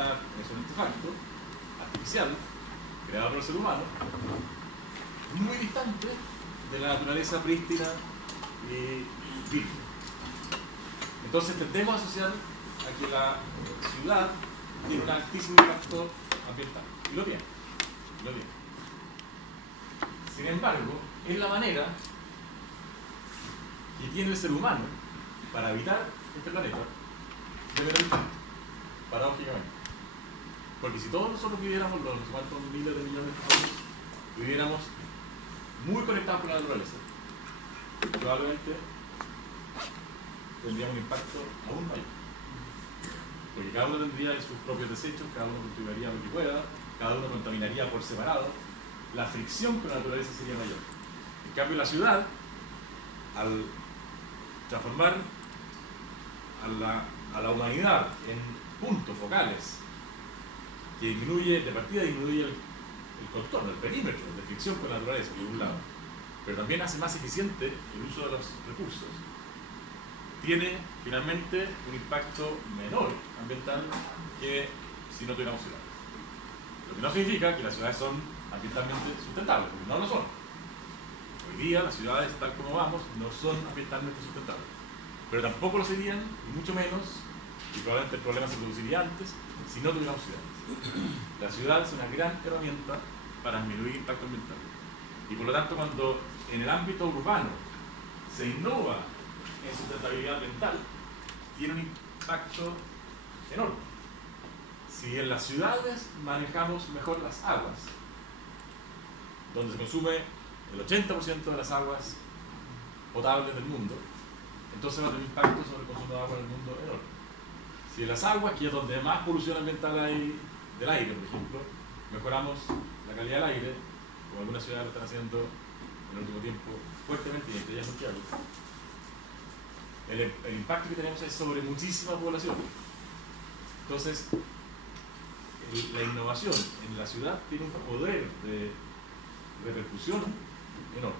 un artefacto artificial creado por el ser humano, muy distante de la naturaleza prístina y virgen. Entonces tendemos a asociar a que la ciudad tiene un altísimo impacto ambiental. Y lo tiene. Sin embargo, es la manera que tiene el ser humano para habitar este planeta de menor impacto, paradójicamente. Porque si todos nosotros viviéramos, los cuantos miles de millones de años, viviéramos muy conectados con la naturaleza, probablemente tendríamos un impacto aún mayor. Porque cada uno tendría sus propios desechos, cada uno cultivaría lo que pueda, cada uno contaminaría por separado, la fricción con la naturaleza sería mayor. En cambio, la ciudad, al transformar a la humanidad en puntos focales, que de partida disminuye el contorno, el perímetro de fricción con la naturaleza, por un lado, pero también hace más eficiente el uso de los recursos, tiene finalmente un impacto menor ambiental que si no tuviéramos ciudades. Lo que no significa que las ciudades son ambientalmente sustentables, porque no lo son. Hoy día las ciudades, tal como vamos, no son ambientalmente sustentables, pero tampoco lo serían, y mucho menos, y probablemente el problema se produciría antes, si no tuviéramos ciudades. La ciudad es una gran herramienta para disminuir el impacto ambiental. Y por lo tanto, cuando en el ámbito urbano se innova en sustentabilidad ambiental, tiene un impacto enorme. Si en las ciudades manejamos mejor las aguas, donde se consume el 80% de las aguas potables del mundo, entonces va a tener un impacto sobre el consumo de agua en el mundo enorme. Si en las aguas, que es donde más polución ambiental hay del aire, por ejemplo, mejoramos la calidad del aire, como algunas ciudades lo están haciendo en el último tiempo fuertemente, y entre ellas Santiago, el impacto que tenemos es sobre muchísima población. Entonces, la innovación en la ciudad tiene un poder de repercusión enorme.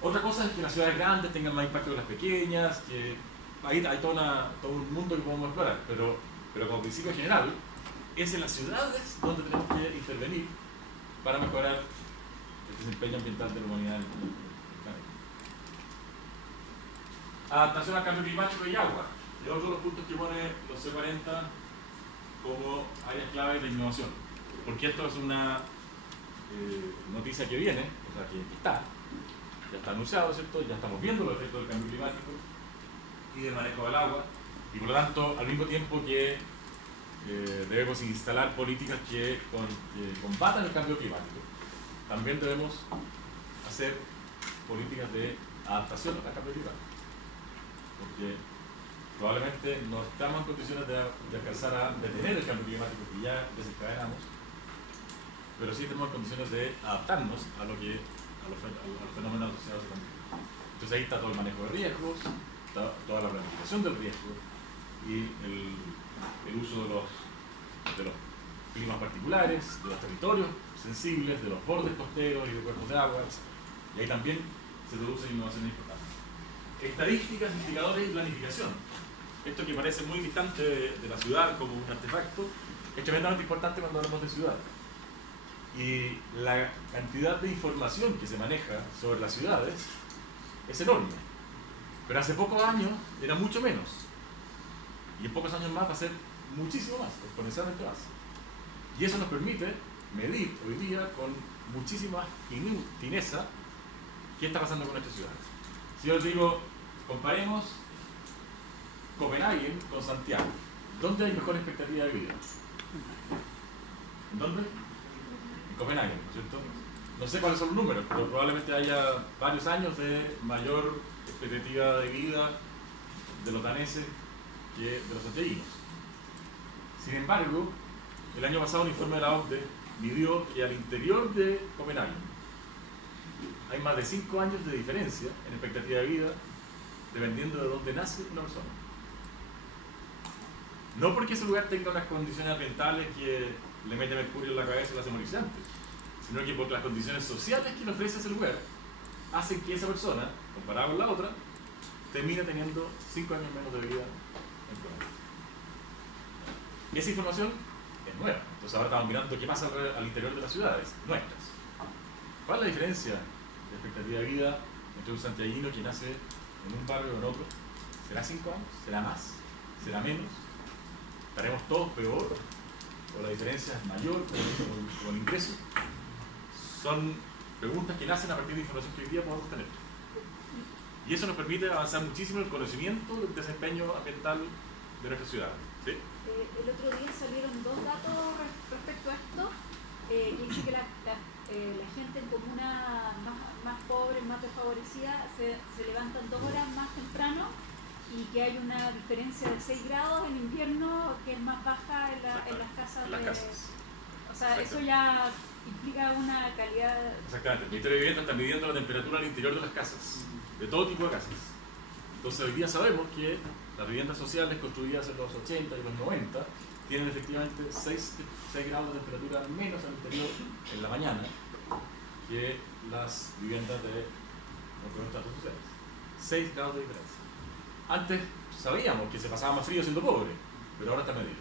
Otra cosa es que las ciudades grandes tengan más impacto que las pequeñas, que ahí hay todo un mundo que podemos explorar, pero como principio general, es en las ciudades donde tenemos que intervenir para mejorar el desempeño ambiental de la humanidad en el planeta. Adaptación al cambio climático y agua. Y otro de los puntos que pone los C40 como áreas clave de innovación. Porque esto es una noticia que viene, o sea, que ya está anunciado, ¿cierto? Ya estamos viendo los efectos del cambio climático y del manejo del agua. Y por lo tanto, al mismo tiempo que debemos instalar políticas que combatan el cambio climático, también debemos hacer políticas de adaptación al cambio climático. Porque probablemente no estamos en condiciones de alcanzar a detener el cambio climático que ya desencadenamos, pero sí tenemos condiciones de adaptarnos a los fenómenos asociados al cambio climático. Entonces ahí está todo el manejo de riesgos, toda la planificación del riesgo y el uso de los climas particulares, de los territorios sensibles, de los bordes costeros y de cuerpos de agua, y ahí también se producen innovaciones importantes. Estadísticas, indicadores y planificación. Esto que parece muy distante de la ciudad como un artefacto, es tremendamente importante cuando hablamos de ciudad. Y la cantidad de información que se maneja sobre las ciudades es enorme. Pero hace pocos años era mucho menos. Y en pocos años más va a ser muchísimo más, exponencialmente más. Y eso nos permite medir hoy día con muchísima fineza qué está pasando con nuestras ciudades. Si yo les digo, comparemos Copenhague con Santiago, ¿dónde hay mejor expectativa de vida? ¿En dónde? En Copenhague, ¿cierto? No sé cuáles son los números, pero probablemente haya varios años de mayor expectativa de vida de los daneses que de los santiaguinos. Sin embargo, el año pasado un informe de la OCDE midió que al interior de Copenhague hay más de 5 años de diferencia en expectativa de vida dependiendo de dónde nace una persona. No porque ese lugar tenga unas condiciones ambientales que le mete mercurio en la cabeza y lo hace morirse antes, sino que por las condiciones sociales que le ofrece ese lugar hacen que esa persona, comparada con la otra, termine teniendo 5 años menos de vida en promedio. Esa información es nueva. Entonces ahora estamos mirando qué pasa al interior de las ciudades nuestras. ¿Cuál es la diferencia de expectativa de vida entre un santiaguino que nace en un barrio o en otro? ¿Será 5 años? ¿Será más? ¿Será menos? ¿Estaremos todos peor? ¿O la diferencia es mayor con el ingreso? Son preguntas que nacen a partir de información que hoy día podemos tener. Y eso nos permite avanzar muchísimo en el conocimiento del desempeño ambiental de nuestra ciudad. ¿Sí? El otro día salieron 2 datos respecto a esto, que dice que la gente en comunas más pobres, más desfavorecidas, se levantan 2 horas más temprano y que hay una diferencia de 6 grados en invierno que es más baja en las casas. O sea, eso ya implica una calidad... Exactamente. El Ministerio de Vivienda está midiendo la temperatura al interior de las casas, de todo tipo de casas. Entonces hoy día sabemos que las viviendas sociales construidas en los 80 y los 90 tienen efectivamente 6 grados de temperatura menos al interior en la mañana que las viviendas de los estratos sociales. 6 grados de diferencia. Antes sabíamos que se pasaba más frío siendo pobre, pero ahora está medido.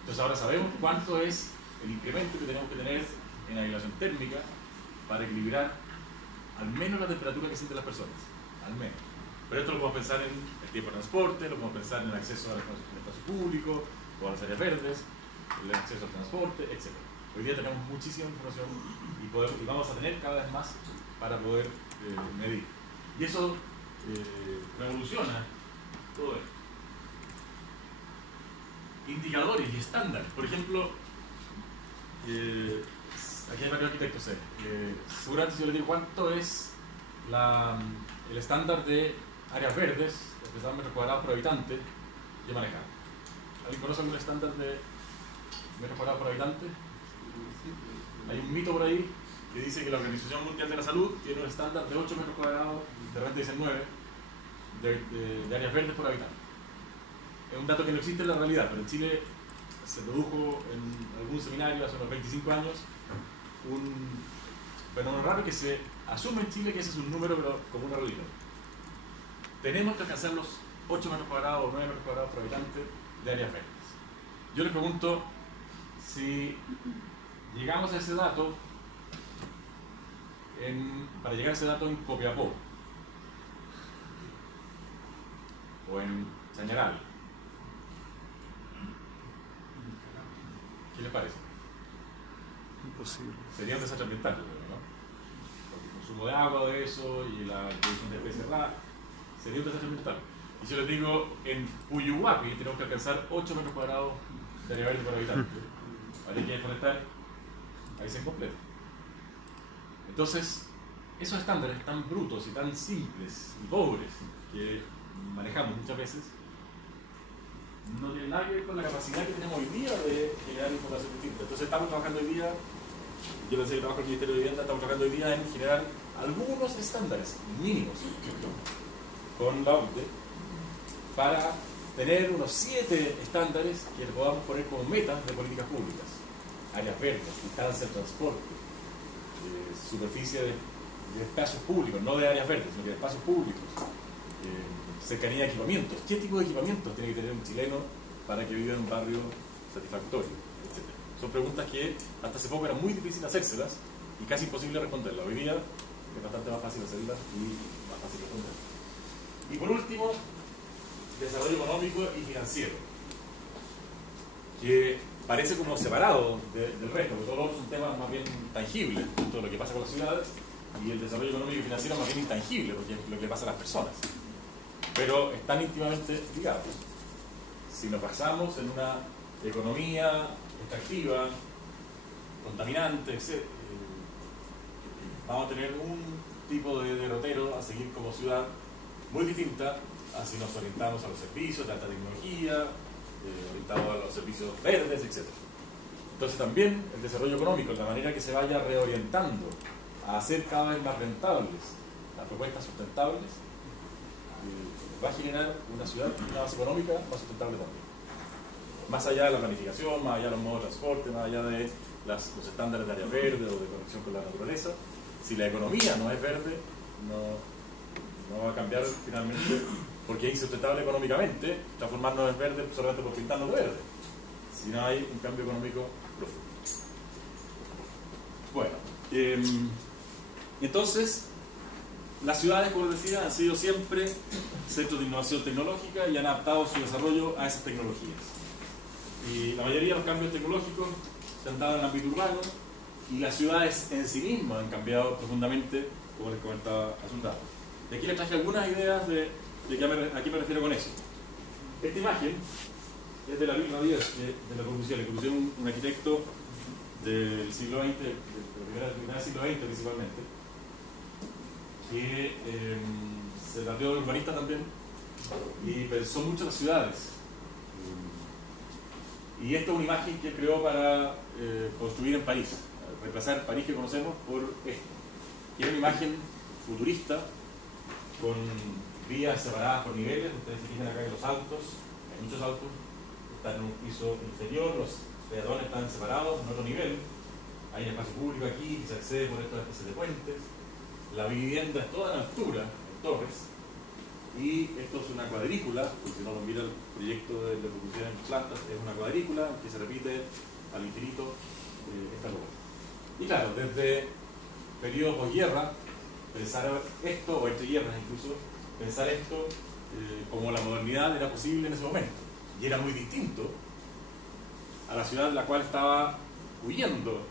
Entonces ahora sabemos cuánto es el incremento que tenemos que tener en aislación térmica para equilibrar al menos la temperatura que sienten las personas. Al menos. Pero esto lo podemos pensar en el tiempo de transporte, lo podemos pensar en el acceso al espacio público o a las áreas verdes, el acceso al transporte, etc. Hoy día tenemos muchísima información y vamos a tener cada vez más para poder medir. Y eso revoluciona todo esto. Indicadores y estándares. Por ejemplo, aquí hay varios arquitectos. Seguramente si yo les digo cuánto es el estándar de áreas verdes, de metros cuadrados por habitante, que manejar. ¿Alguien conoce algún estándar de metros cuadrados por habitante? Hay un mito por ahí que dice que la Organización Mundial de la Salud tiene un estándar de 8 metros cuadrados, de repente dicen 9, de áreas verdes por habitante. Es un dato que no existe en la realidad, pero en Chile se produjo en algún seminario hace unos 25 años un fenómeno raro que se asume en Chile que ese es un número, pero como una realidad. Tenemos que alcanzar los 8 metros cuadrados o 9 metros cuadrados por habitante de áreas verdes. Yo les pregunto si llegamos a ese dato, para llegar a ese dato en Copiapó o en Chañaral, ¿qué les parece? Imposible. Sería un desastre ambiental, ¿no? Porque el consumo de agua de eso y la producción de especies raras sería un desastre ambiental. Y si yo les digo, en Puyuhuapi tenemos que alcanzar 8 metros cuadrados de área verde por habitante. ¿Vale? ¿Quién forestal? Ahí se completa. Entonces, esos estándares tan brutos y tan simples y pobres que manejamos muchas veces no tienen nada que ver con la capacidad que tenemos hoy día de generar información distinta. Entonces estamos trabajando hoy día, yo pensé que trabajo en el Ministerio de Vivienda, estamos trabajando hoy día en generar algunos estándares mínimos con la OCDE para tener unos 7 estándares que podamos poner como metas de políticas públicas. Áreas verdes, distancia de transporte, superficie de espacios públicos, no de áreas verdes, sino de espacios públicos, cercanía de equipamientos. ¿Qué tipo de equipamientos tiene que tener un chileno para que viva en un barrio satisfactorio? Etcétera. Son preguntas que hasta hace poco era muy difícil hacérselas y casi imposible responderlas. Hoy día es bastante más fácil hacerlas y más fácil responderlas. Y por último, desarrollo económico y financiero, que parece como separado del resto, porque todos son temas más bien tangibles, todo lo que pasa con las ciudades, y el desarrollo económico y financiero más bien intangible, porque es lo que le pasa a las personas. Pero están íntimamente ligados. Si nos basamos en una economía extractiva, contaminante, etc., vamos a tener un tipo de derrotero a seguir como ciudad muy distinta a si nos orientamos a los servicios de alta tecnología, orientados a los servicios verdes, etc. Entonces también el desarrollo económico, la manera que se vaya reorientando a hacer cada vez más rentables las propuestas sustentables, va a generar una ciudad, una base económica más sustentable también. Más allá de la planificación, más allá de los modos de transporte, más allá de los estándares de área verde o de conexión con la naturaleza, si la economía no es verde, no va a cambiar finalmente porque es insustentable económicamente transformarnos en verde solamente por pintarnos de verde, si no hay un cambio económico profundo. Bueno, entonces las ciudades, como les decía, han sido siempre centros de innovación tecnológica y han adaptado su desarrollo a esas tecnologías. Y la mayoría de los cambios tecnológicos se han dado en el ámbito urbano y las ciudades en sí mismas han cambiado profundamente, como les comentaba hace un rato. Y aquí les traje algunas ideas de a qué me refiero con eso. Esta imagen es de la Louis Radiers, de Le Corbusier. Le Corbusier, un arquitecto del siglo XX, del primer siglo XX principalmente, que se trató de urbanista también y pensó mucho en las ciudades. Y esta es una imagen que creó para construir en París, reemplazar el París que conocemos por esto. Y es una imagen futurista con vías separadas por niveles. Ustedes se fijan acá que los autos, hay muchos autos, están en un piso inferior, los peatones están separados en otro nivel, hay un espacio público aquí, se accede por estas especies de puentes, la vivienda es toda en altura, en torres, y esto es una cuadrícula, porque si no lo mira el proyecto de Le Corbusier en plantas, es una cuadrícula que se repite al infinito esta lugar. Y claro, desde periodo posguerra, pensar esto, o entre guerras incluso, pensar esto como la modernidad era posible en ese momento. Y era muy distinto a la ciudad de la cual estaba huyendo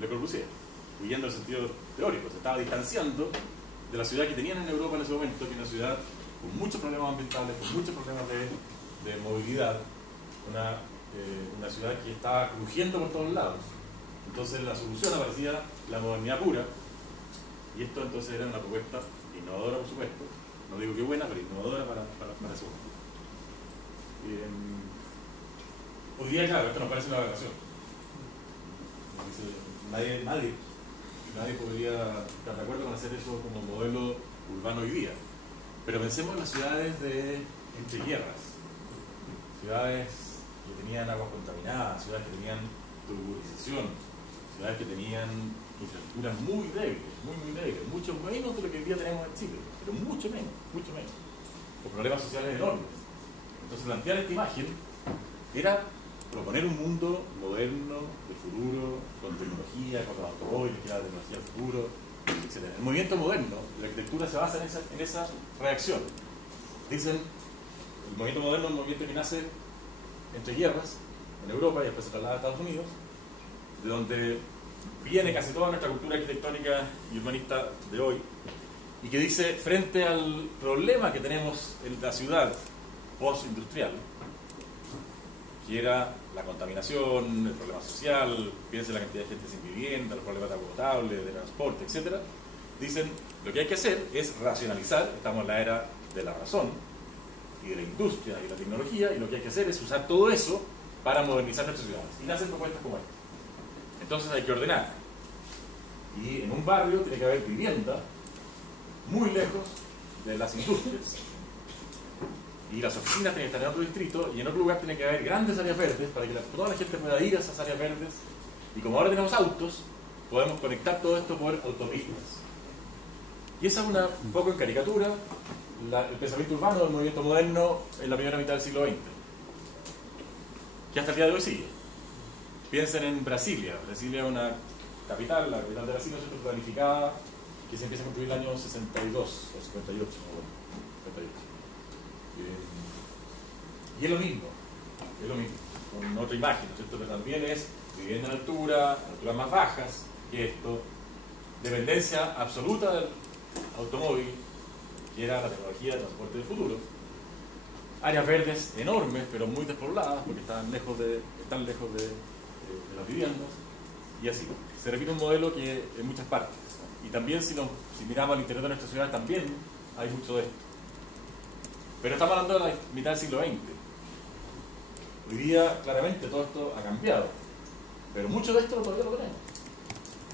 Le Corbusier, huyendo en el sentido teórico, se estaba distanciando de la ciudad que tenían en Europa en ese momento, que era una ciudad con muchos problemas ambientales, con muchos problemas de movilidad, una ciudad que estaba crujiendo por todos lados. Entonces la solución aparecía la modernidad pura, y esto entonces era una propuesta innovadora, por supuesto, no digo que buena, pero innovadora para eso. Hoy día, claro, esto nos parece una aberración. Nadie podría estar de acuerdo con hacer eso como modelo urbano hoy día. Pero pensemos en las ciudades de entreguerras, ciudades que tenían aguas contaminadas, ciudades que tenían turburización, ciudades que tenían infraestructuras muy débiles, muy débiles, mucho menos de lo que hoy día tenemos en Chile, pero mucho menos, con problemas sociales enormes. Entonces plantear esta imagen era proponer un mundo moderno, de futuro, con tecnología, con los automóviles, que era la tecnología del futuro, etc. El movimiento moderno, la arquitectura se basa en esa reacción. Dicen, el movimiento moderno es un movimiento que nace entre guerras, en Europa, y después se traslada a Estados Unidos, de donde viene casi toda nuestra cultura arquitectónica y urbanista de hoy, y que dice, frente al problema que tenemos en la ciudad postindustrial, que era la contaminación, el problema social, piensen la cantidad de gente sin vivienda, los problemas de agua potable, de transporte, etc. Dicen, lo que hay que hacer es racionalizar, estamos en la era de la razón, y de la industria y la tecnología, y lo que hay que hacer es usar todo eso para modernizar nuestras ciudades. Y nacen propuestas como esta. Entonces hay que ordenar. Y en un barrio tiene que haber vivienda muy lejos de las industrias. Y las oficinas tienen que estar en otro distrito, y en otro lugar tiene que haber grandes áreas verdes para que toda la gente pueda ir a esas áreas verdes. Y como ahora tenemos autos, podemos conectar todo esto por autopistas. Y esa es un poco en caricatura el pensamiento urbano del movimiento moderno en la primera mitad del siglo XX, que hasta el día de hoy sigue. Piensen en Brasilia. Brasilia es una capital, la capital de Brasil, no es planificada, que se empieza a construir en el año 62 o 58, no, 58. Y es lo mismo, con otra imagen, ¿no es cierto? Pero también es vivienda en alturas más bajas que esto, dependencia absoluta del automóvil, que era la tecnología de transporte del futuro, áreas verdes enormes, pero muy despobladas, porque están lejos de las viviendas, y así. Se repite un modelo que en muchas partes. Y también si miramos al interior de nuestra ciudad, también hay mucho de esto. Pero estamos hablando de la mitad del siglo XX. Hoy día, claramente, todo esto ha cambiado. Pero mucho de esto todavía lo tenemos.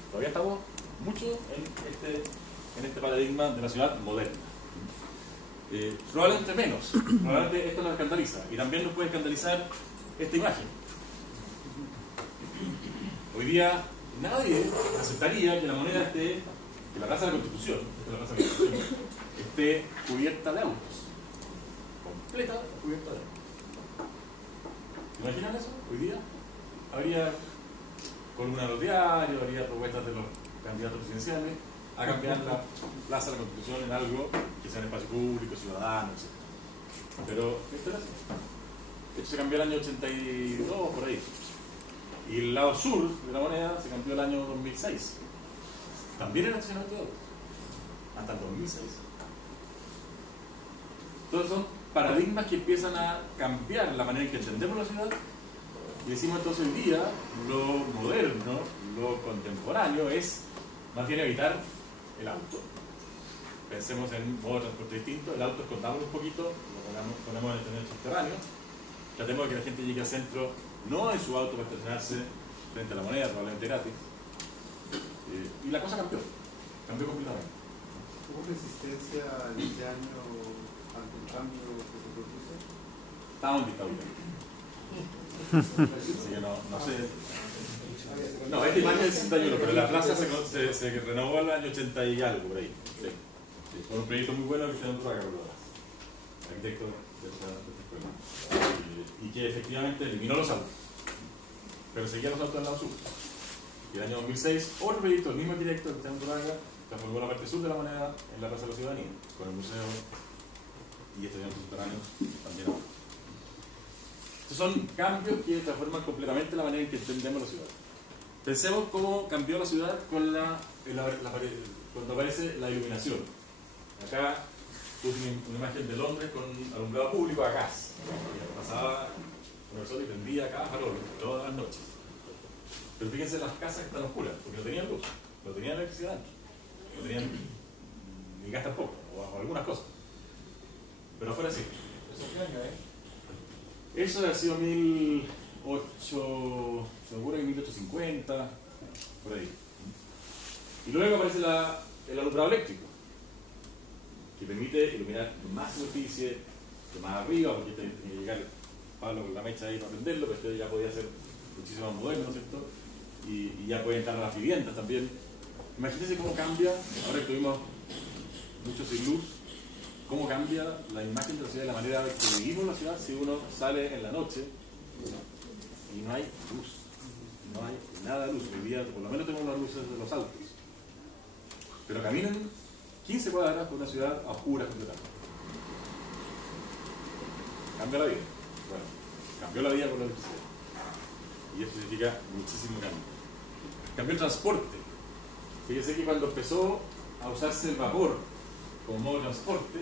Todavía estamos mucho en este paradigma de la ciudad moderna. Probablemente menos. Probablemente esto nos escandaliza. Y también nos puede escandalizar esta imagen. Hoy día nadie aceptaría que la moneda esté, que la Plaza de la Constitución, esté cubierta de autos. completa cubierta de autos. ¿Se imaginan eso? Hoy día habría columnas de los diarios, habría propuestas de los candidatos presidenciales a cambiar la Plaza de la Constitución en algo que sea un espacio público, ciudadano, etc. Pero esto era así. Esto se cambió el año 82, por ahí. Y el lado sur de la moneda se cambió el año 2006. También era estacionamiento de autos. Hasta el 2006. Entonces son paradigmas que empiezan a cambiar la manera en que entendemos la ciudad. Y decimos entonces hoy día, lo moderno, lo contemporáneo es más bien evitar el auto. Pensemos en modo de transporte distinto. El auto escondámoslo un poquito, lo ponemos en el tren subterráneo. Tratemos de que la gente llegue al centro no en su auto para estacionarse frente a la moneda, probablemente gratis. Y la cosa cambió completamente. ¿Hubo resistencia en este año ante el cambio que se produce? Estamos en dictadura. Así que no sé. No, este año es 61, pero la plaza se renovó el año 80 y algo, por ahí. Sí. Sí, con un proyecto muy bueno que se llama arquitecto de esta escuela. Y que efectivamente eliminó los autos. Pero seguía los autos del lado sur. Y el año 2006, otro proyecto del mismo arquitecto, el Cristian Duraga, transformó la parte sur de la moneda en la Plaza de la Ciudadanía, con el museo y estudiantes subterráneos también ahora. Estos son cambios que transforman completamente la manera en que entendemos la ciudad. Pensemos cómo cambió la ciudad con cuando aparece la iluminación. Acá puse una imagen de Londres con alumbrado público a gas. Pasaba con el sol y prendía cada farol todas las noches. Pero fíjense las casas que están oscuras, porque no tenían luz, no tenían electricidad, no tenían ni gas tampoco, o algunas cosas. Pero fuera así. ¿Eso qué año es? Eso ha sido 1800, seguro que 1850, por ahí. Y luego aparece el alumbrado eléctrico, que permite iluminar más superficie, de más arriba, porque tenía que llegar Pablo con la mecha ahí para prenderlo, pero esto ya podía ser muchísimo más moderno, ¿no es cierto? Y ya pueden entrar a las viviendas también. Imagínense cómo cambia, ahora que tuvimos mucho sin luz, cómo cambia la imagen de la ciudad y la manera en que vivimos la ciudad si uno sale en la noche y no hay luz, no hay nada de luz. Hoy día por lo menos tenemos las luces de los autos, pero caminan 15 cuadras por una ciudad a oscuras completamente. Cambia la vida. Bueno, cambió la vida con la electricidad. Y esto significa muchísimo cambio. Cambió el transporte. Fíjense que cuando empezó a usarse el vapor como modo de transporte,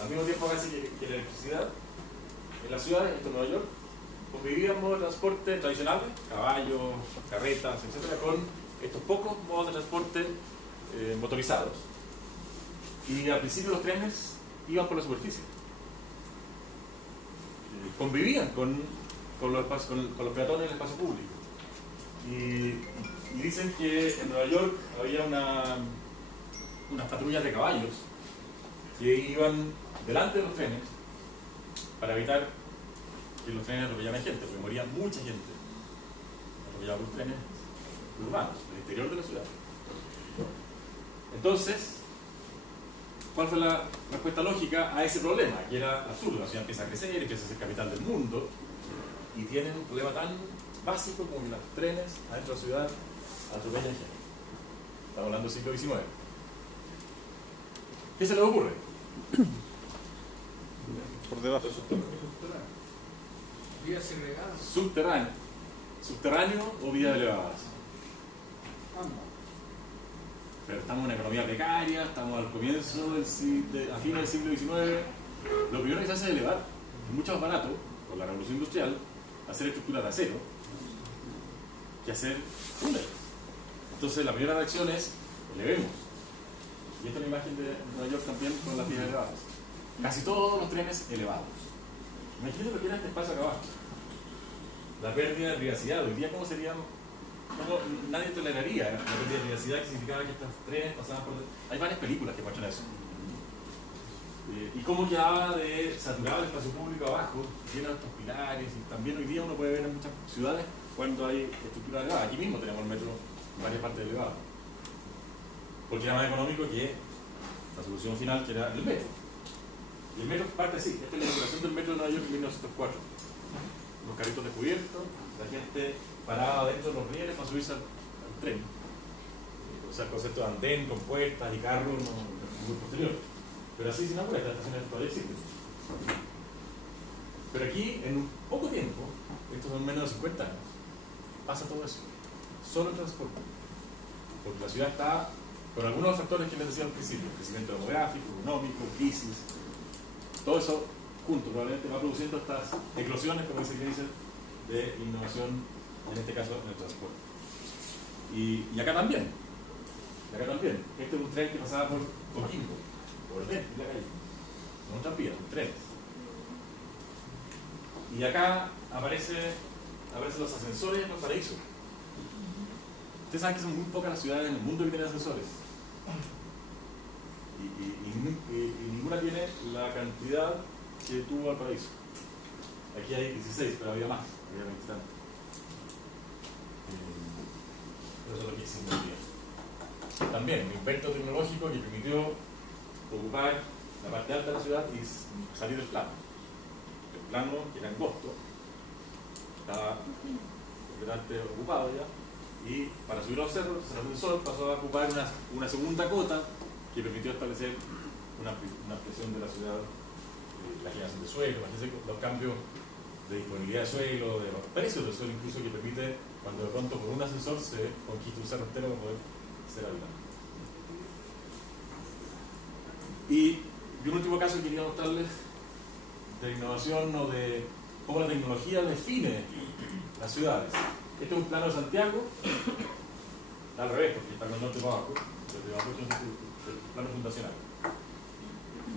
al mismo tiempo casi que la electricidad, en las ciudades, esto en Nueva York, convivían modos de transporte tradicionales, caballos, carretas, etc., con estos pocos modos de transporte motorizados. Y al principio los trenes iban por la superficie. Convivían con los peatones en el espacio público. Y dicen que en Nueva York había unas patrullas de caballos que iban delante de los trenes para evitar que los trenes atropellaran gente, porque moría mucha gente atropellada por trenes urbanos, en el interior de la ciudad. Entonces, ¿cuál fue la respuesta lógica a ese problema? Que era absurdo, la ciudad empieza a crecer, empieza a ser capital del mundo, y tienen un problema tan básico como que los trenes adentro de la ciudad atropellan gente. Estamos hablando del siglo XIX. ¿Qué se les ocurre? Por debajo. Vías segregadas. Subterráneo o vías elevadas. Pero estamos en una economía precaria, estamos al comienzo a fines del siglo XIX. Lo primero que se hace es elevar. Es mucho más barato, por la revolución industrial, hacer estructuras de acero que hacer túneles. Entonces la primera reacción es elevemos. Y esta es una imagen de Nueva York también con las vías elevadas. Casi todos los trenes elevados. Imagínense lo que era este espacio acá abajo. La pérdida de privacidad. Hoy día, ¿cómo sería? Nadie toleraría la pérdida de privacidad, que significaba que estos trenes pasaban por... Hay varias películas que muestran eso. Y cómo quedaba de saturado el espacio público abajo, lleno de estos pilares. Y también hoy día uno puede ver en muchas ciudades cuando hay estructuras elevadas. Aquí mismo tenemos el metro en varias partes elevadas. Porque era más económico que la solución final, que era el metro. Y el metro parte así. Esta es la inauguración del metro de Nueva York en 1904. Los carritos descubiertos, la gente parada adentro de los rieles para subirse al tren. O sea, el concepto de andén con puertas y carros muy posterior. Pero así se inaugura, esta estación todavía existe. Pero aquí, en un poco tiempo, estos son menos de 50 años, pasa todo eso. Solo el transporte. Porque la ciudad está con algunos factores que les decía al principio: crecimiento demográfico, económico, crisis, todo eso junto probablemente va produciendo estas eclosiones, como dice Kaiser, de innovación, en este caso en el transporte. Y acá también. Este es un tren que pasaba por Coquimbo, por dentro de la calle. No un tranvía, un tren. Y acá aparecen los ascensores en Valparaíso. Ustedes saben que son muy pocas las ciudades en el mundo que tienen ascensores. Y ninguna tiene la cantidad que tuvo Valparaíso. Aquí hay 16, pero había más, había 20 y tantos. Pero eso es lo que hicimos hoy día. También un invento tecnológico que permitió ocupar la parte alta de la ciudad y salir del plano. El plano, que era angosto, estaba completamente ocupado ya, y para subir a los cerros, el ascensor pasó a ocupar una segunda cota que permitió establecer una ampliación de la ciudad, la generación de suelo, los cambios de disponibilidad de suelo, de los precios del suelo incluso, que permite, cuando de pronto por un ascensor se conquista un cerro entero para poder ser habitado. Y un último caso que quería mostrarles de innovación o de cómo la tecnología define las ciudades. Este es un plano de Santiago, está al revés, porque está con el norte para abajo, desde abajo es el plano fundacional.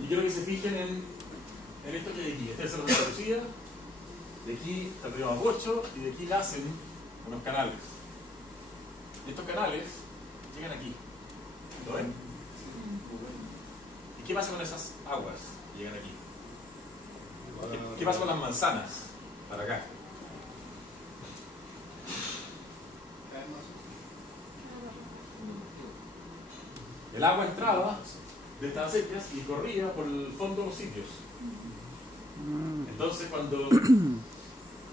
Y quiero que se fijen en esto que hay aquí. Este es el Cerro de Santa Lucía, de aquí está el río Mapocho, y de aquí nacen unos canales. Estos canales llegan aquí. ¿Lo ven? ¿Y qué pasa con esas aguas que llegan aquí? ¿Qué pasa con las manzanas para acá? El agua entraba de estas acequias y corría por el fondo de los sitios. Entonces, cuando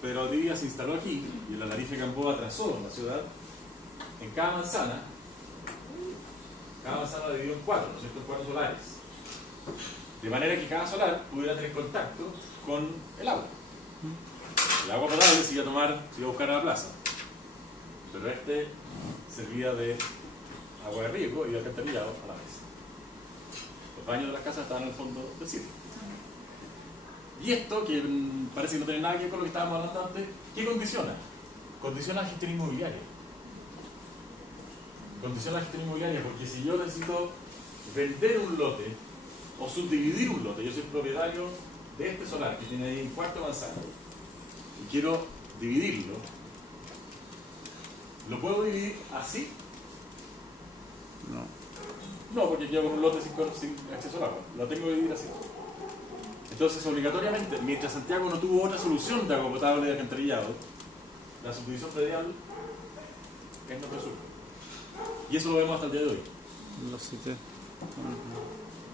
Pedro Valdivia se instaló aquí y el Alarife Gamboa trazó la ciudad, en cada manzana la dividió en cuatro, ¿no es cierto? En cuatro solares. De manera que cada solar pudiera tener contacto con el agua. El agua potable se iba a buscar a la plaza. Pero este servía de agua de riego y de alcantarillado a la vez. Los baños de las casas estaban en el fondo del sitio. Y esto, que parece que no tiene nada que ver con lo que estábamos hablando antes, ¿qué condiciona? Condiciona la gestión inmobiliaria. Condiciona la gestión inmobiliaria porque si yo necesito vender un lote o subdividir un lote, yo soy propietario de este solar que tiene ahí un cuarto de manzana y quiero dividirlo, ¿lo puedo dividir así? No, porque yo con un lote sin acceso al agua, lo tengo que dividir así. Entonces, obligatoriamente, mientras Santiago no tuvo otra solución de agua potable de alcantarillado, la subdivisión predial es no resuelta. Y eso lo vemos hasta el día de hoy. Lo cité.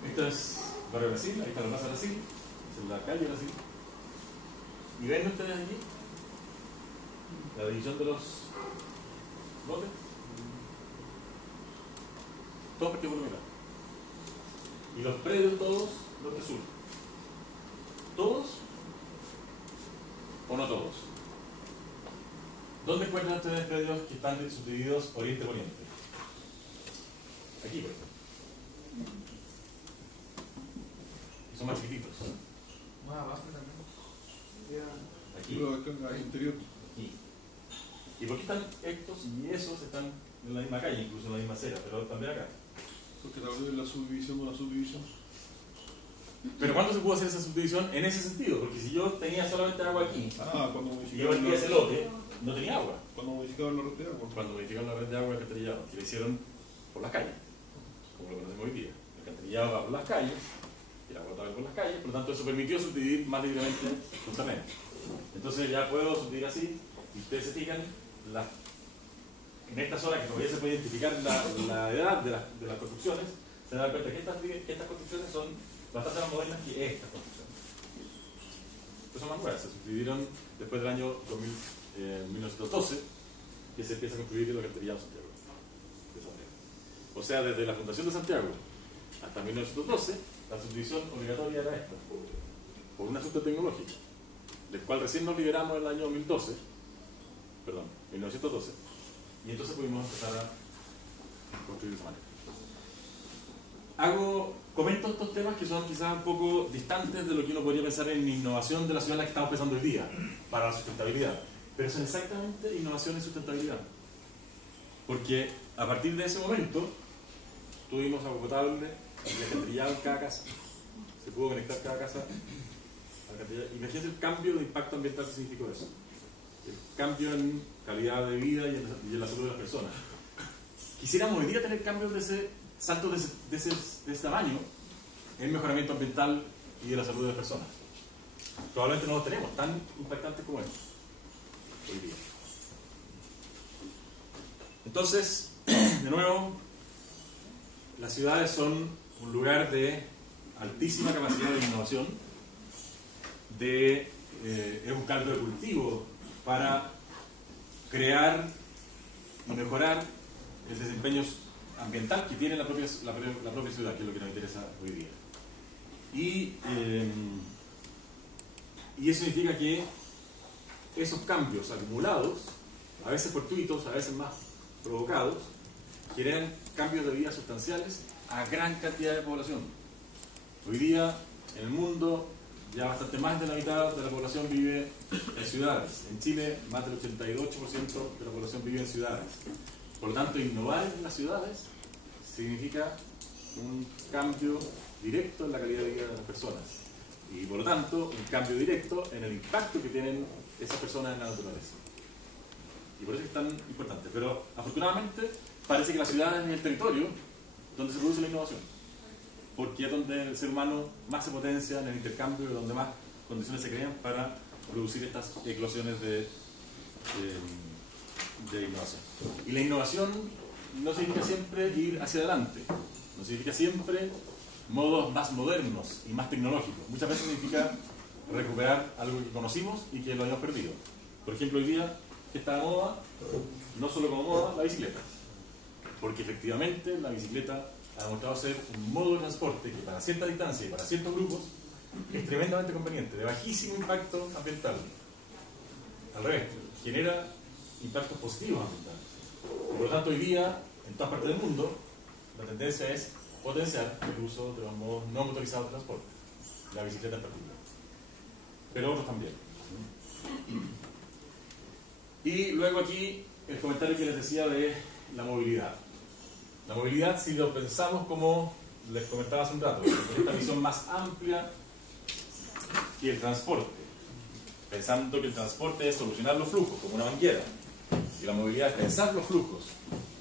Esto es Barrio Brasil, ahí está la Plaza Brasil, es la calle Brasil. ¿Y ven ustedes aquí la división de los lotes? Todos partimos por la mitad. Y los predios todos norte-sur. ¿Todos o no todos? ¿Dónde encuentran ustedes predios que están subdivididos oriente-poniente? Aquí, por ejemplo. Y son más chiquititos. Más abajo también. Aquí. Pero acá al interior. Aquí. ¿Y por qué están estos y esos están en la misma calle, incluso en la misma acera, pero también acá? Porque tal vez la subdivisión o la subdivisión. Pero ¿cuándo se pudo hacer esa subdivisión? En ese sentido, porque si yo tenía solamente agua aquí Cuando y yo vendía ese lote, no tenía agua. Cuando modificaron la red de agua. Cuando modificaron la red de agua de alcantarillado, que lo hicieron por las calles, como lo conocemos hoy día. El alcantarillado va por las calles, el agua estaba por las calles, por lo tanto eso permitió subdividir más libremente los terrenos. Entonces ya puedo subdividir así, y ustedes se fijan, en esta zona que todavía se puede identificar la edad de las construcciones, se dan cuenta que estas construcciones son bastante más modernas que estas construcciones. Estas son más nuevas, se suscribieron después del año 1912, que se empieza a construir el alcantarillado de Santiago. O sea, desde la fundación de Santiago hasta 1912, la subdivisión obligatoria era esta, por un asunto tecnológico, del cual recién nos liberamos en el año 1912, y entonces pudimos empezar a construir de esa manera. Comento estos temas que son quizás un poco distantes de lo que uno podría pensar en innovación de la ciudad en la que estamos pensando hoy día, para la sustentabilidad, pero son exactamente innovación y sustentabilidad, porque a partir de ese momento tuvimos agua potable y alcantarillado en cada casa, se pudo conectar cada casa al alcantarillado. Imagínense el cambio de impacto ambiental que significó eso, el cambio en calidad de vida y en la salud de las personas. Quisiéramos hoy día tener cambios de ese salto de ese tamaño en mejoramiento ambiental y de la salud de las personas. Probablemente no los tenemos tan impactantes como estos hoy día. Entonces, de nuevo, las ciudades son un lugar de altísima capacidad de innovación, es un caldo de cultivo para crear y mejorar el desempeño ambiental que tiene la propia ciudad, que es lo que nos interesa hoy día. Y eso significa que esos cambios acumulados, a veces fortuitos, a veces más provocados, generan cambios de vida sustanciales a gran cantidad de población. Hoy día, en el mundo, ya bastante más de la mitad de la población vive en ciudades. En Chile, más del 88% de la población vive en ciudades. Por lo tanto, innovar en las ciudades significa un cambio directo en la calidad de vida de las personas. Y por lo tanto, un cambio directo en el impacto que tienen esas personas en la naturaleza. Y por eso es tan importante. Pero afortunadamente, parece que la ciudad es el territorio donde se produce la innovación. Porque es donde el ser humano más se potencia en el intercambio y donde más condiciones se crean para producir estas eclosiones de innovación. Y la innovación no significa siempre ir hacia adelante, no significa siempre modos más modernos y más tecnológicos. Muchas veces significa recuperar algo que conocimos y que lo habíamos perdido. Por ejemplo, hoy día que está de moda, no solo como moda, la bicicleta. Porque efectivamente la bicicleta ha demostrado ser un modo de transporte que para cierta distancia y para ciertos grupos es tremendamente conveniente, de bajísimo impacto ambiental. Al revés, genera impactos positivos ambientales. Y por lo tanto, hoy día, en todas partes del mundo, la tendencia es potenciar el uso de los modos no motorizados de transporte, la bicicleta en particular, pero otros también. Y luego aquí el comentario que les decía de la movilidad. La movilidad, si lo pensamos como les comentaba hace un rato, con esta visión más amplia que el transporte, pensando que el transporte es solucionar los flujos como una banquera, y la movilidad es pensar los flujos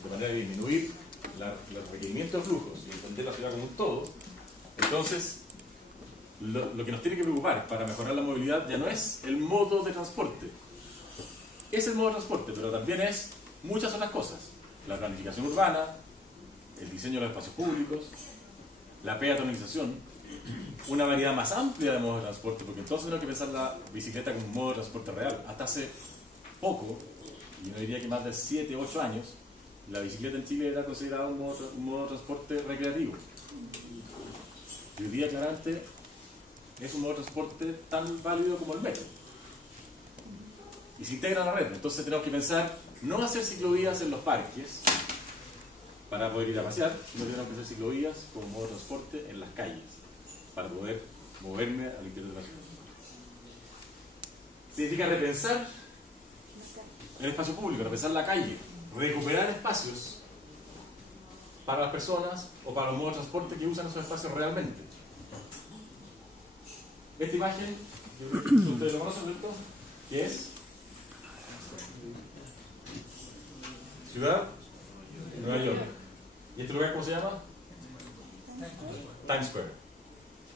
de manera de disminuir los requerimientos de flujos y entender la ciudad como un todo, entonces lo que nos tiene que preocupar para mejorar la movilidad ya no es el modo de transporte. Es el modo de transporte, pero también es muchas otras cosas. La planificación urbana, el diseño de los espacios públicos, la peatonalización, una variedad más amplia de modos de transporte, porque entonces tenemos que pensar la bicicleta como un modo de transporte real. Hasta hace poco, y yo diría que más de 7 u 8 años, la bicicleta en Chile era considerada un modo de transporte recreativo. Y hoy día claramente es un modo de transporte tan válido como el metro. Y se integra a la red. Entonces tenemos que pensar no hacer ciclovías en los parques para poder ir a pasear, sino que tenemos que hacer ciclovías como modo de transporte en las calles para poder moverme al interior de la ciudad. Significa repensar el espacio público, repensar la calle, recuperar espacios para las personas o para los modos de transporte que usan esos espacios realmente. Esta imagen, ustedes lo conocen, ¿cierto? ¿Qué es? Ciudad de Nueva York. ¿Y este lugar cómo se llama? Times Square.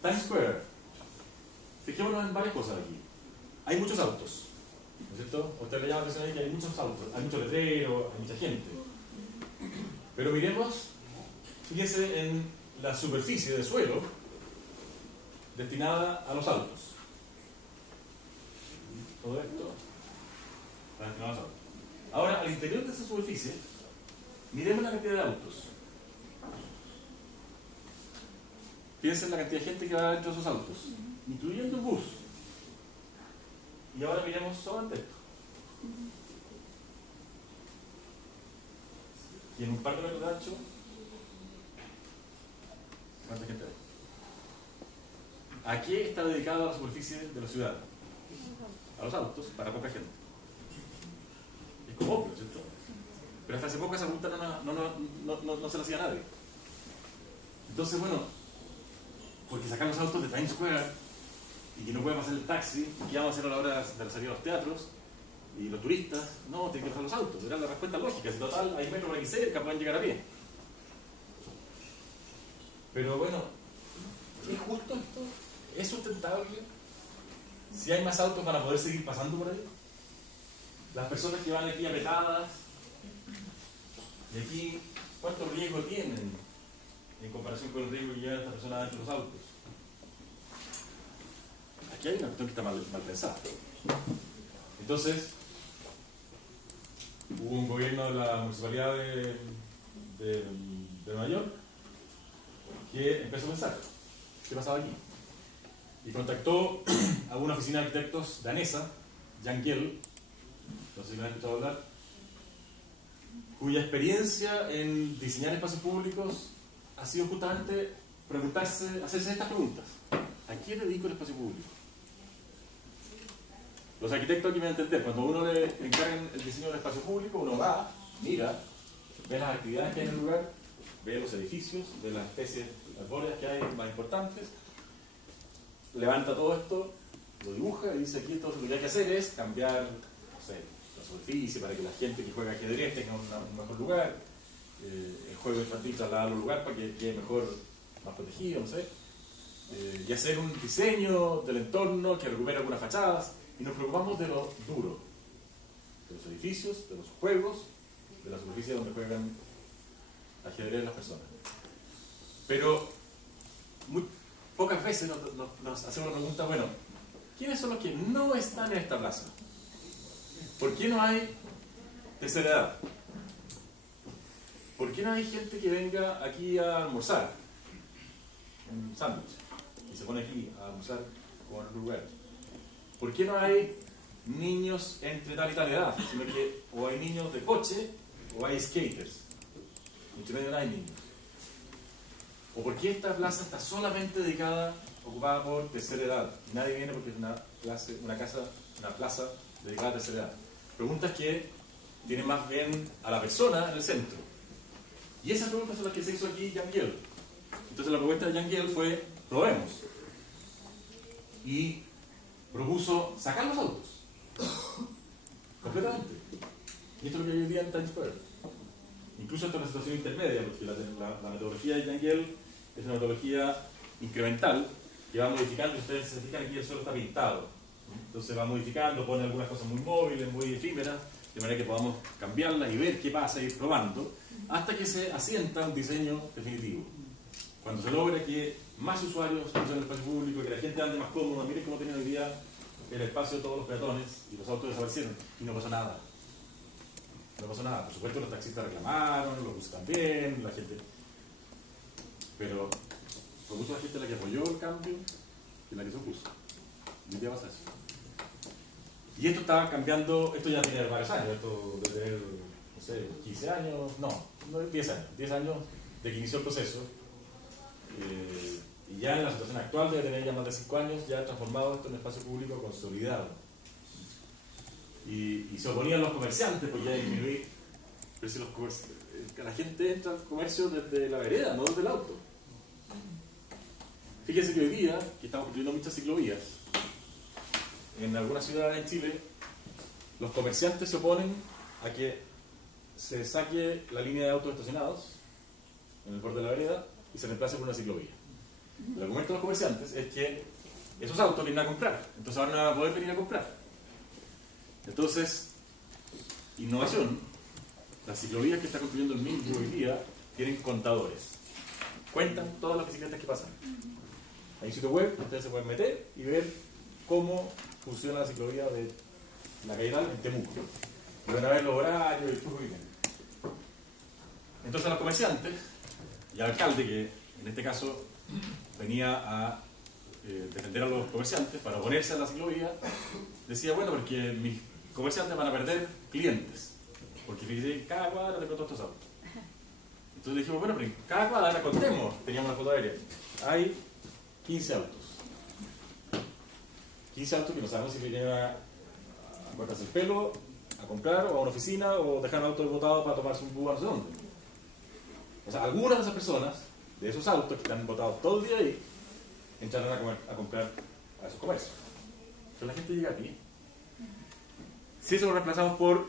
Times Square. Fijémonos en varias cosas aquí. Hay muchos autos, ¿no es cierto? Usted le llama la atención ahí que hay muchos autos, hay muchos letreros, hay mucha gente. Pero miremos, fíjense en la superficie del suelo, destinada a los autos. Todo esto está destinado a los autos. Ahora, al interior de esa superficie, miremos la cantidad de autos. Piensen en la cantidad de gente que va dentro de esos autos, incluyendo el bus. Y ahora miremos solamente esto. Y en un par de metros de ancho, ¿cuánta gente hay? ¿A qué está dedicada la superficie de la ciudad? A los autos, para poca gente. Es como obvio, ¿cierto? Pero hasta hace poco esa pregunta no se la hacía a nadie. Entonces, bueno, porque sacar los autos de Times Square y que no pueda pasar el taxi, ¿qué vamos a hacer a la hora de la salida de los teatros? Y los turistas, no, tienen que bajar los autos. Era la respuesta lógica. Si total hay metro por aquí cerca, pueden llegar a pie. Pero bueno, ¿es justo esto? ¿Es sustentable? Si hay más autos, ¿van a poder seguir pasando por ahí? Las personas que van aquí apretadas, y aquí, ¿cuánto riesgo tienen en comparación con el riesgo que llevan estas personas dentro de los autos? Aquí hay una cuestión que está mal pensada. Entonces, hubo un gobierno de la municipalidad de Nueva York que empezó a pensar qué pasaba aquí y contactó a una oficina de arquitectos danesa, Jan Gehl, no sé si me han escuchado hablar, cuya experiencia en diseñar espacios públicos ha sido justamente hacerse estas preguntas: ¿a qué dedico el espacio público? Los arquitectos aquí me van a entender, cuando uno le encargan el diseño del espacio público, uno va, mira, ve las actividades que hay en el lugar, ve los edificios, ve las especies arbóreas que hay más importantes, levanta todo esto, lo dibuja y dice: aquí entonces lo que hay que hacer es cambiar, no sé, la superficie para que la gente que juega ajedrez tenga un mejor lugar, el juego infantil trasladarlo a un lugar para que quede mejor, más protegido, no sé, y hacer un diseño del entorno que recupere algunas fachadas. Y nos preocupamos de lo duro, de los edificios, de los juegos, de la superficie donde juegan ajedrez las personas. Pero muy pocas veces nos hacemos la pregunta: bueno, ¿quiénes son los que no están en esta plaza? ¿Por qué no hay tercera edad? ¿Por qué no hay gente que venga aquí a almorzar un sándwich y se pone aquí a almorzar con el lugar? ¿Por qué no hay niños entre tal y tal edad? Sino que o hay niños de coche o hay skaters. Entre medio no hay niños. ¿O por qué esta plaza está solamente dedicada, ocupada por tercera edad? Y nadie viene porque es una plaza dedicada a tercera edad. Preguntas que tienen más bien a la persona en el centro. Y esas preguntas son las que se hizo aquí Jan Gehl. Entonces la propuesta de Jan Gehl fue: probemos. Y propuso sacar los autos completamente. Y esto es lo que hay hoy día en Times Square. Incluso esto es una situación intermedia, porque la metodología de Jan Gehl es una metodología incremental que va modificando. Si ustedes se fijan, aquí el suelo está pintado, entonces va modificando, pone algunas cosas muy móviles, muy efímeras, de manera que podamos cambiarlas y ver qué pasa, ir probando, hasta que se asienta un diseño definitivo. Cuando se logra que más usuarios usen el espacio público, que la gente ande más cómoda. Miren cómo tienen hoy día el espacio todos los peatones y los autos desaparecieron y no pasó nada. No pasó nada. Por supuesto, los taxistas reclamaron, los buses también, la gente. Pero fue mucha la gente la que apoyó el cambio que la que se opuso. Y hoy día pasa eso. Y esto estaba cambiando, esto ya tiene varios años, esto de tener, no sé, 15 años, no 10 años, 10 años de que inició el proceso. Y ya en la situación actual debe tener ya más de 5 años, ya ha transformado esto en un espacio público consolidado. Y se oponían los comerciantes porque ya disminuir. Pero si la gente entra al comercio desde la vereda, no desde el auto. Fíjense que hoy día, que estamos construyendo muchas ciclovías, en algunas ciudades en Chile, los comerciantes se oponen a que se saque la línea de autos estacionados en el borde de la vereda y se reemplace por una ciclovía. El argumento de los comerciantes es que esos autos vienen a comprar, entonces ahora no van a poder venir a comprar. Entonces, innovación. Las ciclovías que está construyendo el MINDI hoy día tienen contadores. Cuentan todas las bicicletas que pasan. Hay un sitio web, ustedes se pueden meter y ver cómo funciona la ciclovía de la Catedral en Temuco. Y van a ver los horarios y todo lo que tienen. Entonces los comerciantes y al alcalde, que en este caso venía a defender a los comerciantes para oponerse a la ciclovía, decía, bueno, porque mis comerciantes van a perder clientes, porque fíjate, cada cuadra tengo todos estos autos. Entonces dijimos, bueno, pero en cada cuadra contemos, teníamos una foto aérea, hay 15 autos. 15 autos que no sabemos si vienen a cortarse el pelo, a comprar, o a una oficina, o dejar un auto botado para tomarse un bus a no sé dónde. O sea, algunas de esas personas, de esos autos que están botados todo el día ahí, entrarán a comprar a esos comercios. Pero la gente llega aquí. Si eso lo reemplazamos por,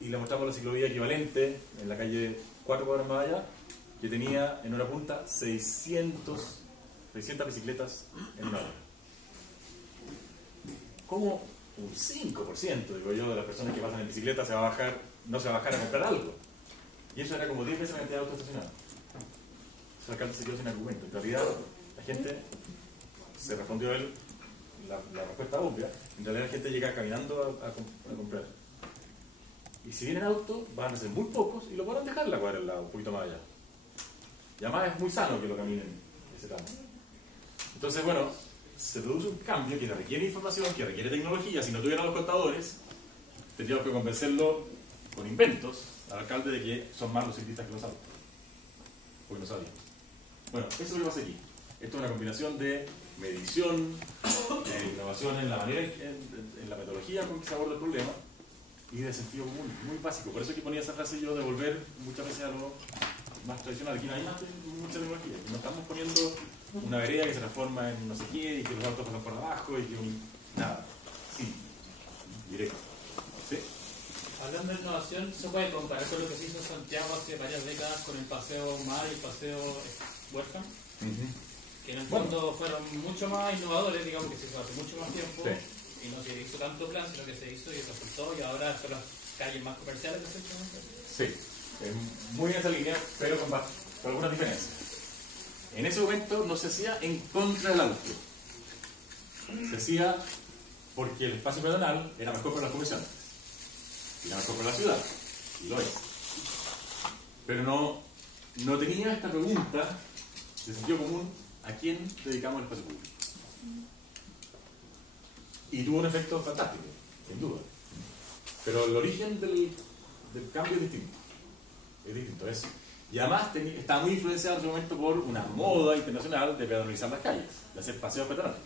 y le mostramos la ciclovía equivalente en la calle 4 cuadras más allá, que tenía en hora punta 600 bicicletas en una hora. Como un 5%, digo yo, de las personas que pasan en bicicleta no se va a bajar a comprar algo. Y eso era como 10 veces la cantidad de autos estacionados. El alcalde se quedó sin argumento. En realidad, la gente se respondió a él la respuesta obvia. En realidad, la gente llega caminando a comprar. Y si vienen autos, van a ser muy pocos y lo podrán dejar la cuadra al lado, un poquito más allá. Y además es muy sano que lo caminen ese tramo. Entonces, bueno, se produce un cambio que requiere información, que requiere tecnología. Si no tuvieran los contadores, tendríamos que convencerlo con inventos al alcalde de que son más los ciclistas que los autos. Porque no sabíamos. Bueno, eso es lo que pasa aquí. Esto es una combinación de medición, de innovación en la manera, en la metodología con que se aborda el problema y de sentido común, muy básico. Por eso que ponía esa frase yo de volver muchas veces a lo más tradicional. Aquí no hay mucha tecnología. Aquí no estamos poniendo una vereda que se transforma en no sé qué y que los autos pasan por abajo y que nada. Sí, directo. ¿Sí? Hablando de innovación, ¿se puede comparar con lo que se hizo en Santiago hace varias décadas con el paseo Mar y el paseo Huérfano? Que en el fondo fueron mucho más innovadores, digamos que se hizo hace mucho más tiempo, y no se hizo tanto plan, sino que se hizo y resultó, y ahora son las calles más comerciales que se echan. Sí, es muy en esa línea, pero con algunas diferencias. En ese momento no se hacía en contra del auto, se hacía porque el espacio peatonal era mejor para los comerciantes, era mejor para la ciudad, y lo es. Pero no tenía esta pregunta de sentido común: ¿a quién dedicamos el espacio público? Y tuvo un efecto fantástico, sin duda. Pero el origen del cambio es distinto. Es distinto eso. Y además estaba muy influenciado en ese momento por una moda internacional de peatonalizar las calles, de hacer paseos peatonales.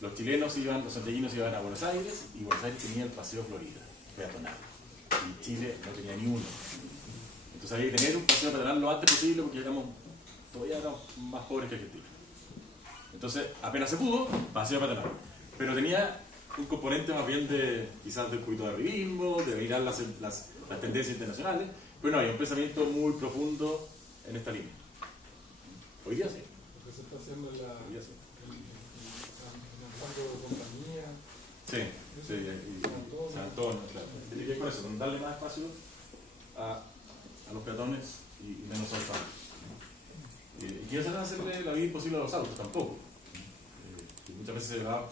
Los santiaguinos iban a Buenos Aires, y Buenos Aires tenía el paseo Florida, peatonal. Y Chile no tenía ni uno. Entonces había que tener un paseo peatonal lo antes posible porque todavía éramos más pobres que Argentina. Entonces, apenas se pudo, paseo peatonal. Pero tenía un componente más bien quizás de un poquito de arribismo, de mirar las tendencias internacionales, pero no, hay un pensamiento muy profundo en esta línea. Hoy día sí. Lo que se está haciendo en la Hoy día sí. fondo de compañía. Sí, y San Antonio, claro. Tiene que ver con eso, con darle más espacio a los peatones y menos a los autos. Y quiero hacerle la vida imposible a los autos tampoco. Y muchas veces se va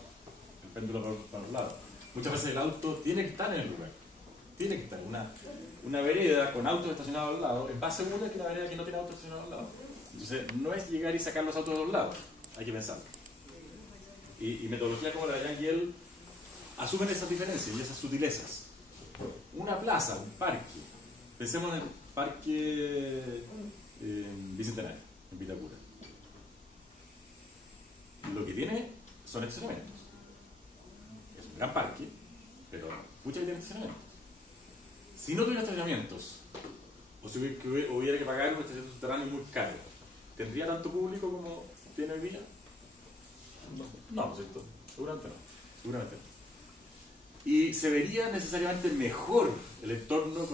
el péndulo para los lados. Muchas veces el auto tiene que estar en el lugar. Tiene que estar. Una vereda con autos estacionados al lado es más segura que una vereda que no tiene autos estacionados al lado. Entonces, no es llegar y sacar los autos de los lados. Hay que pensarlo. Y metodología como la de Yang y él asumen esas diferencias y esas sutilezas. Una plaza, un parque. Pensemos en el parque Bicentenario, en Vitacura. Lo que tiene son estacionamientos. Es un gran parque, pero muchas tienen estacionamientos. Si no tuviera estacionamientos, o si hubiera que pagar un estacionamiento subterráneo muy caro, ¿tendría tanto público como tiene hoy día? No, ¿no es cierto? Seguramente no. Y se vería necesariamente mejor el entorno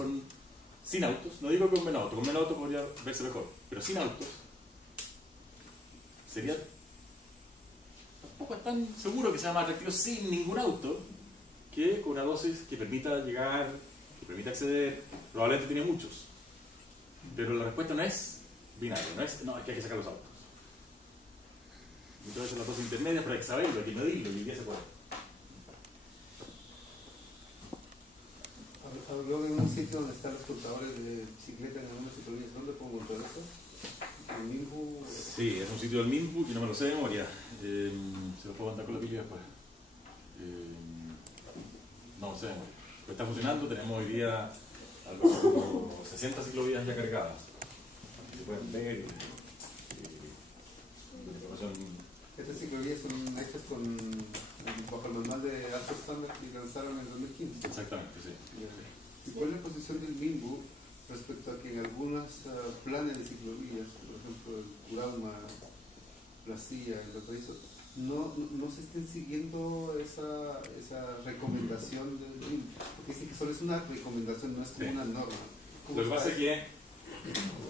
sin autos. No digo con menos autos podría verse mejor, pero sin autos sería tampoco es tan seguro que sea más atractivo sin ningún auto que con una dosis que permita llegar, que permita acceder. Probablemente tiene muchos, pero la respuesta no es binaria, no es que hay que sacar los autos. muchas veces las dosis intermedias, pero hay que saberlo, hay que medirlo, y hoy día se puede. Habló de un sitio donde están los contadores de bicicleta en algunas ciclovías. ¿Dónde puedo encontrar eso? ¿En Minbu? Sí, es un sitio del Minbu, que no me lo sé de memoria. Se lo puedo mandar con la pilla después. No lo sé de memoria. Pero está funcionando, tenemos hoy día algo así como 60 ciclovías ya cargadas. Se pueden ver. Estas ciclovías son hechas bajo el manual de alto estándar que lanzaron en el 2015. Exactamente, sí. ¿Y cuál es la posición del Minbu respecto a que en algunos planes de ciclovías, por ejemplo el Curauma, Placía, el Valparaíso, no se estén siguiendo esa recomendación del Minbu? Porque dice que solo es una recomendación, no es como una norma. Lo que pasa es que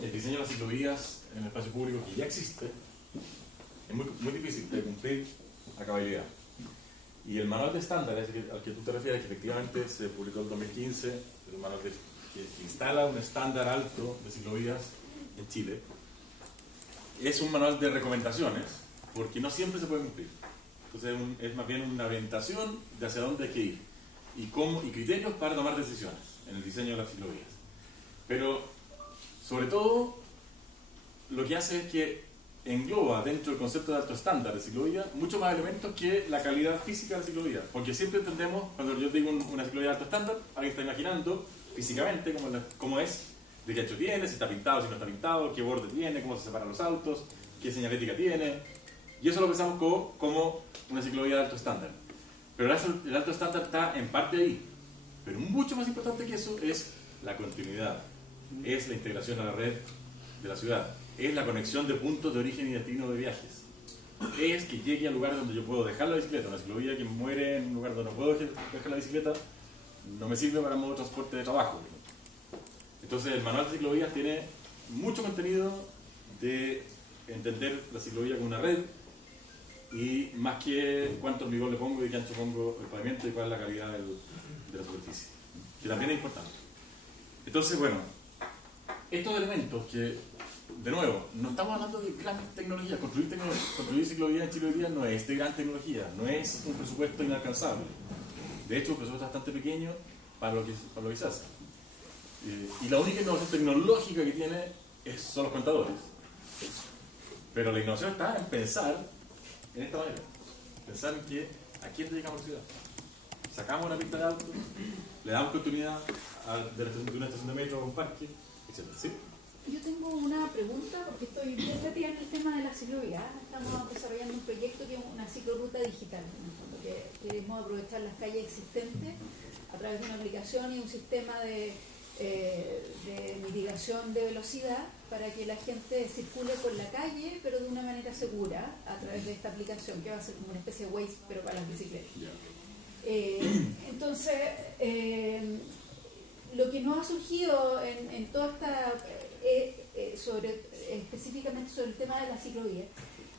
el diseño de las ciclovías en el espacio público, que ya existe, es muy difícil de cumplir a cabalidad. Y el manual de estándares al que tú te refieres, que efectivamente se publicó en 2015, el manual que instala un estándar alto de ciclovías en Chile, es un manual de recomendaciones, porque no siempre se puede cumplir. Entonces es más bien una orientación de hacia dónde hay que ir y criterios para tomar decisiones en el diseño de las ciclovías. Pero, sobre todo, lo que hace es que engloba dentro del concepto de alto estándar de ciclovía mucho más elementos que la calidad física de la ciclovía, porque siempre entendemos, cuando yo digo una ciclovía de alto estándar, alguien está imaginando físicamente cómo es, de qué ancho tiene, si está pintado, si no está pintado, qué borde tiene, cómo se separan los autos, qué señalética tiene, y eso lo pensamos como una ciclovía de alto estándar. Pero el alto estándar está en parte ahí, pero mucho más importante que eso es la continuidad, es la integración a la red de la ciudad, es la conexión de puntos de origen y destino de viajes, es que llegue a lugares donde yo puedo dejar la bicicleta. Una ciclovía que muere en un lugar donde no puedo dejar la bicicleta no me sirve para modo de transporte de trabajo. Entonces el manual de ciclovías tiene mucho contenido de entender la ciclovía como una red, y más que cuánto hormigón le pongo y qué ancho pongo el pavimento y cuál es la calidad de la superficie, que también es importante. Entonces, bueno, estos elementos que, de nuevo, no estamos hablando de gran tecnología. Construir ciclovías en Chile hoy día no es de gran tecnología, no es un presupuesto inalcanzable. De hecho, un presupuesto bastante pequeño para lo que se hace. Y la única innovación tecnológica que tiene son los contadores. Pero la innovación está en pensar en esta manera. Pensar en que a quién dedicamos la ciudad. Sacamos una pista de autos, le damos continuidad de una estación de metro a un parque, etc. ¿Sí? Yo tengo una pregunta, porque estoy bien metida en el tema de la ciclovía. Estamos desarrollando un proyecto que es una ciclorruta digital, en el fondo, que queremos aprovechar las calles existentes a través de una aplicación y un sistema de mitigación de velocidad para que la gente circule por la calle, pero de una manera segura, a través de esta aplicación, que va a ser como una especie de Waze, pero para las bicicletas. Entonces, lo que nos ha surgido en toda esta... específicamente sobre el tema de la ciclovía,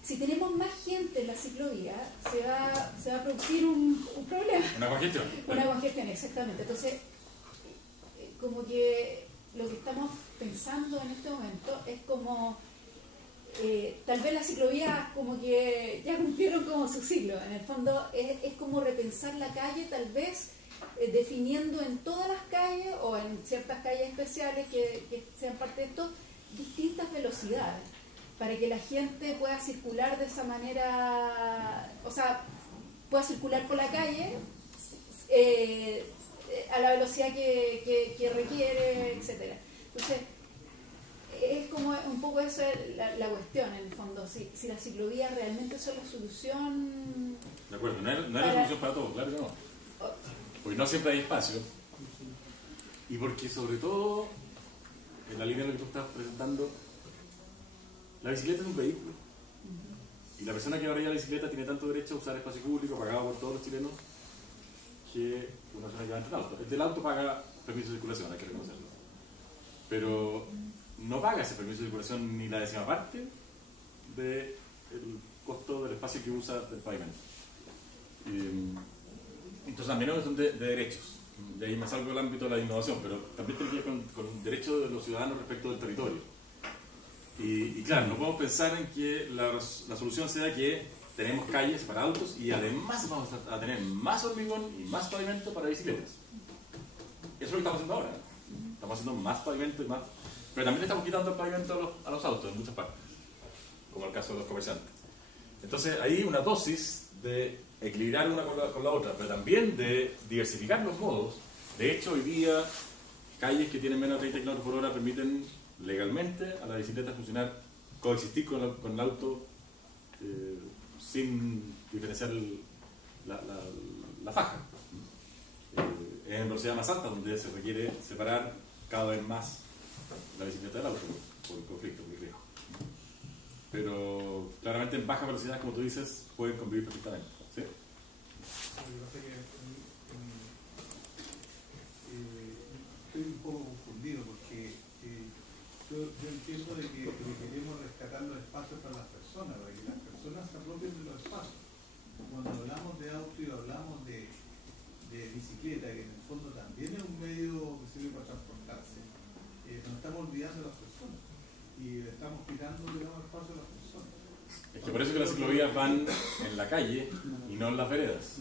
si tenemos más gente en la ciclovía, se va a producir un problema. Una congestión. Una congestión, exactamente. Entonces, como que lo que estamos pensando en este momento es como tal vez las ciclovías como que ya cumplieron como su ciclo. En el fondo es como repensar la calle, tal vez definiendo en todas las calles o en ciertas calles especiales que sean parte de esto, distintas velocidades, para que la gente pueda circular de esa manera, o sea, pueda circular por la calle a la velocidad que requiere, etc. Entonces, es como un poco eso la cuestión, en el fondo, si las ciclovías realmente son la solución. De acuerdo, no es la solución para todo, claro que no. Porque no siempre hay espacio. Y porque, sobre todo, en la línea de lo que tú estás presentando, la bicicleta es un vehículo. Y la persona que va a la bicicleta tiene tanto derecho a usar espacio público pagado por todos los chilenos que una persona que va en el auto. El del auto paga permiso de circulación, hay que reconocerlo. Pero no paga ese permiso de circulación ni la décima parte del costo del espacio que usa del pavimento. Entonces también es una cuestión de derechos. De ahí me salgo del ámbito de la innovación, pero también tiene que ver con derechos de los ciudadanos respecto del territorio. Y claro, no podemos pensar en que la solución sea que tenemos calles para autos y además vamos a tener más hormigón y más pavimento para bicicletas. Eso es lo que estamos haciendo ahora. Estamos haciendo más pavimento y más... Pero también le estamos quitando el pavimento a los autos en muchas partes, como el caso de los comerciantes. Entonces hay una dosis de equilibrar una con la otra, pero también de diversificar los modos. De hecho, hoy día, calles que tienen menos de 30 km por hora permiten legalmente a la bicicleta funcionar, coexistir con el auto sin diferenciar la faja. En velocidad más alta, donde se requiere separar cada vez más la bicicleta del auto por el conflicto, por el riesgo. Pero claramente en baja velocidad, como tú dices, pueden convivir perfectamente. ¿Sí? Lo que pasa es que estoy un poco confundido porque yo entiendo de que queremos rescatar los espacios para las personas, para que las personas se apropien de los espacios. Cuando hablamos de auto y hablamos de bicicleta, que en el fondo también es un medio que sirve para transportarse, nos estamos olvidando de las personas y le estamos quitando, digamos, espacio a las personas. Es que por eso que las ciclovías van en la calle y no en las veredas.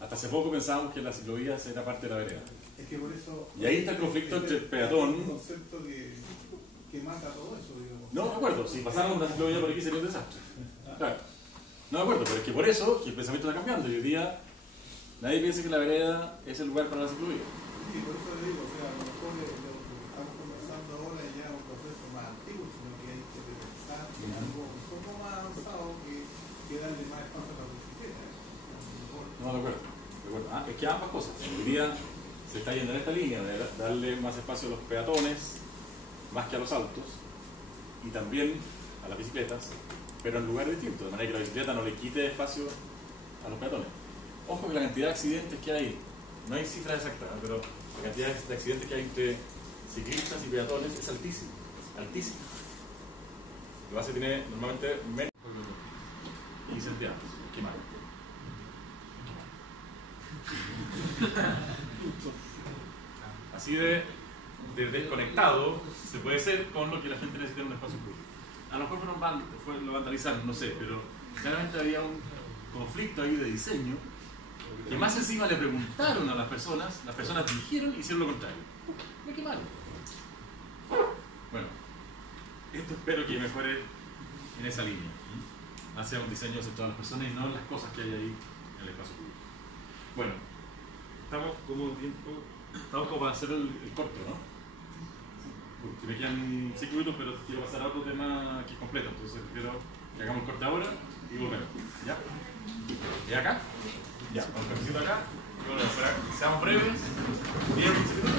Hasta hace poco pensábamos que las ciclovías era parte de la vereda. Es que por eso... Y ahí está el conflicto entre el peatón... un concepto que mata todo eso, digamos. No, de acuerdo, si pasáramos una ciclovía por aquí sería un desastre. Claro. No, de acuerdo, pero es que por eso que el pensamiento está cambiando. Y hoy día nadie piensa que la vereda es el lugar para la ciclovía. Sí, por eso le digo, o sea, a lo mejor lo que estamos conversando ahora ya es un proceso más antiguo, sino que hay que pensar en algo un poco más avanzado que darle más espacio a la bicicleta. No, de acuerdo. Es que ambas cosas. Hoy día se está yendo en esta línea de darle más espacio a los peatones, más que a los autos, y también a las bicicletas, pero en lugares distintos, de manera que la bicicleta no le quite espacio a los peatones. Ojo que la cantidad de accidentes que hay, no hay cifras exactas, ¿no? Pero la cantidad de accidentes que hay entre ciclistas y peatones es altísima, altísima. La base tiene normalmente menos incendiados, quemados. Así de desconectado se puede ser con lo que la gente necesita en un espacio público. A lo mejor lo vandalizaron, no sé, pero claramente había un conflicto ahí de diseño que más encima le preguntaron a las personas dijeron y hicieron lo contrario. Lo quemaron. Bueno, esto espero que mejore en esa línea. Hacia un diseño de todas las personas y no las cosas que hay ahí en el espacio público. Bueno, estamos como para hacer el corto, ¿no? Porque me quedan 5 minutos, pero quiero pasar a otro tema que es completo, entonces prefiero que hagamos el corte ahora y volvemos. ¿Ya? ¿Y acá? Ya, vamos a acá. Y bueno, seamos breves. 10 minutos.